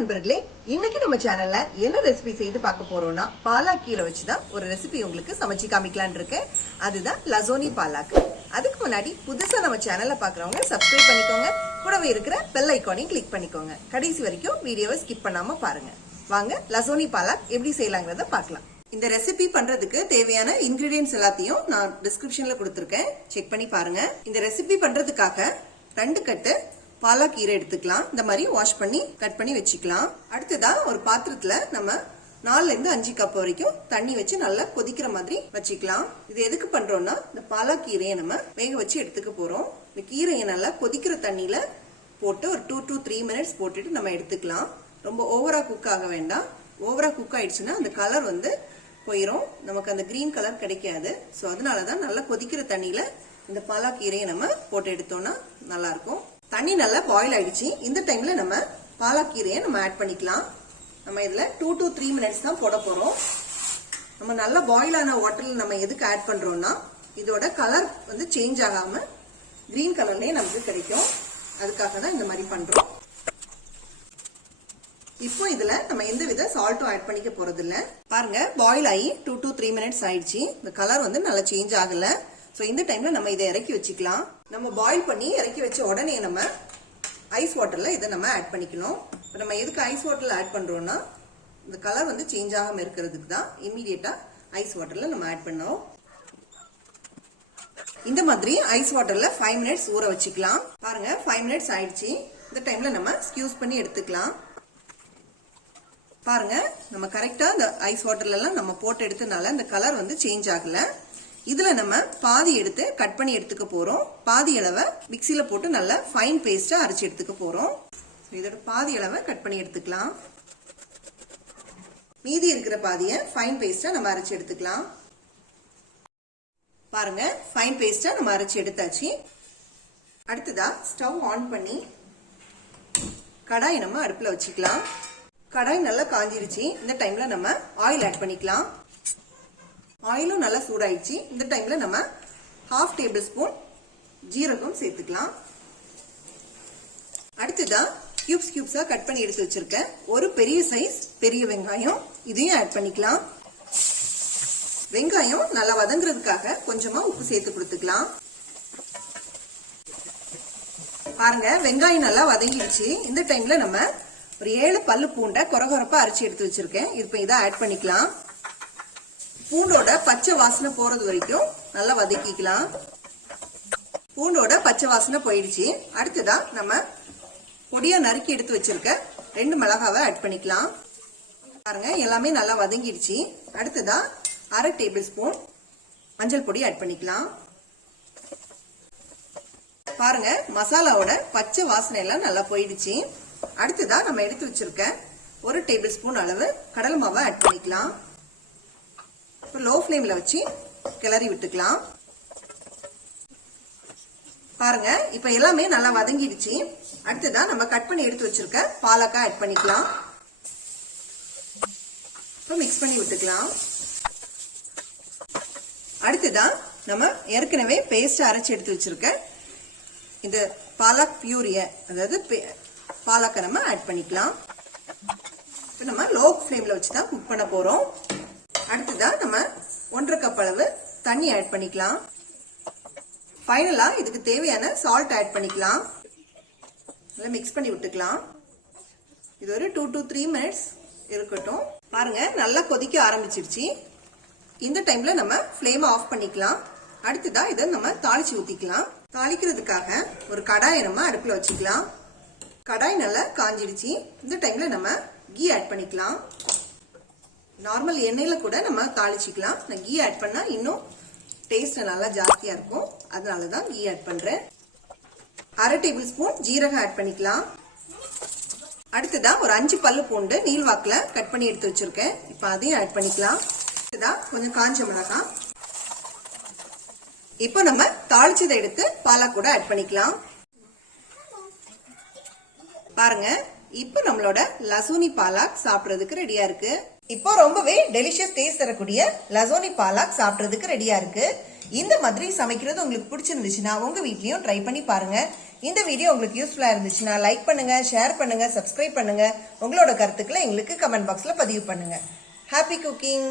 நண்பர்களே, இன்னைக்கு நம்ம சேனல்ல என்ன ரெசிபி செய்து பார்க்க போறோம்னா பாலாக் கீரை வச்சுதான் ஒரு ரெசிபி உங்களுக்கு சமைச்சு காமிக்கலான் இருக்கேன். அதுதான் லசோனி பாலாக். அதுக்கு முன்னாடி புதுசா நம்ம சேனல்ல பாக்குறவங்க சப்ஸ்கிரைப் பண்ணிக்கோங்க. கூடவே இருக்கிற பெல் ஐகானையும் கிளிக் பண்ணிக்கோங்க. கடைசி வரைக்கும் வீடியோவை ஸ்கிப் பண்ணாம பாருங்க. வாங்க லசோனி பாலாக் எப்படி செய்யலாங்கிறத பார்க்கலாம். இந்த ரெசிபி பண்றதுக்கு தேவையான இன்கிரீடியன்ஸ் எல்லாத்தையும் நான் டிஸ்கிரிப்ஷன்ல கொடுத்துருக்கேன், செக் பண்ணி பாருங்க. இந்த ரெசிபி பண்றதுக்காக 2 கட்டு பாலாக் கீரை எடுத்துக்கலாம். இந்த மாதிரி வாஷ் பண்ணி கட் பண்ணி வச்சுக்கலாம். அடுத்ததா ஒரு பாத்திரத்துல நம்ம 4 to 5 கப் வரைக்கும் தண்ணி வச்சு நல்லா கொதிக்கிற மாதிரி வச்சுக்கலாம். இது எதுக்கு பண்றோம்னா இந்த பாலாக் கீரையை நம்ம வேக வச்சு எடுத்துக்க போறோம். இந்த கீரையை நல்லா கொதிக்கிற தண்ணியில போட்டு ஒரு 2 to 3 minutes போட்டுட்டு நம்ம எடுத்துக்கலாம். ரொம்ப ஓவரா குக் ஆக வேண்டாம். ஓவரா குக் ஆயிடுச்சுன்னா அந்த கலர் போயிடும், நமக்கு அந்த கிரீன் கலர் கிடைக்காது. ஸோ அதனாலதான் நல்லா கொதிக்கிற தண்ணியில இந்த பாலாக் கீரையை நம்ம போட்டு எடுத்தோம்னா நல்லா இருக்கும். தண்ணி நல்லா பாயில் ஆயிடுச்சு. இந்த டைம்ல நம்ம பாலாக் கீரையை நம்ம ஆட் பண்ணிக்கலாம். நம்ம இதுல 2 to 3 minutes தான் போட போறோம். நம்ம நல்லா பாயில் ஆன வாட்டர்ல நம்ம எதுக்கு ஆட் பண்றோம்னா இதோட கலர் சேஞ்ச் ஆகாம கிரீன் கலர்லயே நமக்கு கிடைக்கும். அதுக்காக தான் இந்த மாதிரி பண்றோம். இப்போ இதுல நம்ம எந்த வித சால்ட்டும் ஆட் பண்ணிக்க போறது இல்ல. பாருங்க, பாயில் ஆகி 2 to 3 minutes ஆயிடுச்சு. இந்த கலர் நல்லா சேஞ்ச் ஆகல. ஸோ இந்த டைம்ல நம்ம இதை இறக்கி வச்சுக்கலாம். நம்ம பாயில் பண்ணி இறக்கி வச்ச உடனே நம்ம ஐஸ் வாட்டர்ல இதை நம்ம ஆட் பண்ணிக்கணும். நம்ம எதுக்கு ஐஸ் வாட்டர்ல ஆட் பண்றோம்னா இந்த கலர் சேஞ்ச் ஆகாம இருக்கிறதுக்கு தான் இமீடியட்டா ஐஸ் வாட்டர்ல நம்ம ஆட் பண்ணோம். இந்த மாதிரி ஐஸ் வாட்டர்ல 5 minutes ஊற வச்சுக்கலாம். பாருங்க, 5 minutes ஆயிடுச்சு. இந்த டைம்ல நம்ம ஸ்க்யூஸ் பண்ணி எடுத்துக்கலாம். பாருங்க, நம்ம கரெக்டா இந்த ஐஸ் வாட்டர்ல எல்லாம் நம்ம போட்டு எடுத்தனால இந்த கலர் சேஞ்ச் ஆகல. இதுல நம்ம பாதி எடுத்து கட் பண்ணி எடுத்துக்க போறோம். பாதி அளவை மிக்சியில போட்டு நல்லா ஃபைன் பேஸ்டா அரைச்சு எடுத்துக்க போறோம். இதோட பாதி அளவை கட் பண்ணி எடுத்துக்கலாம். மீதி இருக்கிற பாதியை ஃபைன் பேஸ்டா நம்ம அரைச்சு எடுத்துக்கலாம். பாருங்க, ஃபைன் பேஸ்டா நம்ம அரைச்சு எடுத்தாச்சு. அடுத்ததா ஸ்டவ் ஆன் பண்ணி கடாய் நம்ம அடுப்புல வச்சுக்கலாம். கடாய் நல்லா காஞ்சிருச்சு. இந்த டைம்ல நம்ம ஆயில் ஆட் பண்ணிக்கலாம். ஆயிலும் நல்லா சூடாயிடுச்சு. இந்த டைம்ல நம்ம 1/2 tablespoon ஜீரகம் சேர்த்துக்கலாம். அடுத்ததான் கியூப்ஸா கட் பண்ணி எடுத்து வச்சிருக்க ஒரு பெரிய சைஸ் பெரிய வெங்காயம், இதையும் ஆட் பண்ணிக்கலாம். வெங்காயம் நல்லா வதங்குறதுக்காக கொஞ்சமா உப்பு சேர்த்து கொடுத்துக்கலாம். பாருங்க, வெங்காயம் நல்லா வதங்கிடுச்சு. இந்த டைம்ல நம்ம ஒரு 7 பல்லு பூண்டை கொரகொரப்பா அரைச்சி எடுத்து வச்சிருக்கேன். இப்போ இதை ஆட் பண்ணிக்கலாம். பூண்டோட பச்சை வாசனை போறது வரைக்கும் நல்லா வதக்கிக்கலாம். பூண்டோட பச்சை வாசனை போயிடுச்சு. அடுத்ததா நம்ம பொடியா நறுக்கி எடுத்து வச்சிருக்க 2 மிளகாவை ஆட் பண்ணிக்கலாம். பாருங்க, எல்லாமே நல்லா வதங்கிடுச்சு. அடுத்ததா 1/2 tablespoon மஞ்சள் பொடி ஆட் பண்ணிக்கலாம். பாருங்க, மசாலாவோட பச்சை வாசனை எல்லாம் நல்லா போயிடுச்சு. அடுத்ததா நம்ம எடுத்து வச்சிருக்க 1 tablespoon அளவு கடலை மாவை ஆட் பண்ணிக்கலாம். லோ ஃப்ளேம்ல வச்சு கிளறி விட்டுக்கலாம். பாருங்க, இப்ப எல்லாமே நல்லா வதங்கிடுச்சு. அடுத்ததா நம்ம கட் பண்ணி எடுத்து வச்சிருக்க பாலாக்கா ஆட் பண்ணிக்கலாம். மிக்ஸ் பண்ணி விட்டுக்கலாம். அடுத்ததா நம்ம ஏற்கனவே பேஸ்ட் அரைச்சு எடுத்து வச்சிருக்க இந்த பாலாக் பியூரிய, அதாவது பாலாக்கை நம்ம ஆட் பண்ணிக்கலாம். இப்ப நம்ம லோ ஃப்ளேம்ல வச்சுதான் குக் பண்ண போறோம். அடுத்ததா நம்ம 1/2 கப் அளவு தண்ணி ஆட் பண்ணிக்கலாம். ஃபைனலா இதுக்கு தேவையான சால்ட் ஆட் பண்ணிக்கலாம். நல்லா மிக்ஸ் பண்ணி விட்டுக்கலாம். இது ஒரு 2 to 3 minutes இருக்கட்டும். பாருங்க, நல்லா கொதிக்க ஆரம்பிச்சிருச்சு. இந்த டைம்ல நம்ம ஃப்ளேம் ஆஃப் பண்ணிக்கலாம். அடுத்ததா இதை நம்ம தாளிச்சு ஊத்திக்கலாம். தாளிக்கிறதுக்காக ஒரு கடாயை நம்ம அடுப்புல வச்சுக்கலாம். கடாய் நல்லா காஞ்சிடுச்சு. இந்த டைம்ல நம்ம கீ ஆட் பண்ணிக்கலாம். நார்மல் எண்ணெயில கூட நம்ம தாளிச்சுக்கலாம். நான் கீ ஆட் பண்ணா இன்னும் டேஸ்ட் நல்லா ஜாஸ்தியா இருக்கும். அதனாலதான் கீ ஆட் பண்றேன். 1/2 tablespoon ஜீரகம் ஆட் பண்ணிக்கலாம். அடுத்ததா ஒரு 5 பல்லு பூண்டு நீள்வாக்குல கட் பண்ணி எடுத்து வச்சிருக்கேன். இப்ப அதையும் ஆட் பண்ணிக்கலாம். அடுத்ததா கொஞ்சம் காஞ்ச மிளகாய். இப்போ நம்ம தாளிச்சதை எடுத்து பாலாக் கூட ஆட் பண்ணிக்கலாம். பாருங்க, இப்போ நம்மளோட லசோனி பாலாக் சாப்பிடுறதுக்கு ரெடியா இருக்கு. இப்போ ரொம்பவே டெலிஷியஸ் டேஸ்ட் தரக்கூடிய லசோனி பாலாக் சாப்பிடுறதுக்கு ரெடியா இருக்கு. இந்த மாதிரி சமைக்கிறது உங்களுக்கு பிடிச்சிருந்துச்சுன்னா உங்க வீட்லயும் ட்ரை பண்ணி பாருங்க. இந்த வீடியோ உங்களுக்கு யூஸ்ஃபுல்லா இருந்துச்சுன்னா லைக் பண்ணுங்க, ஷேர் பண்ணுங்க, சப்ஸ்கிரைப் பண்ணுங்க. உங்களோட கருத்துக்களை எங்களுக்கு கமெண்ட் பாக்ஸ்ல பதிவு பண்ணுங்க. Happy cooking.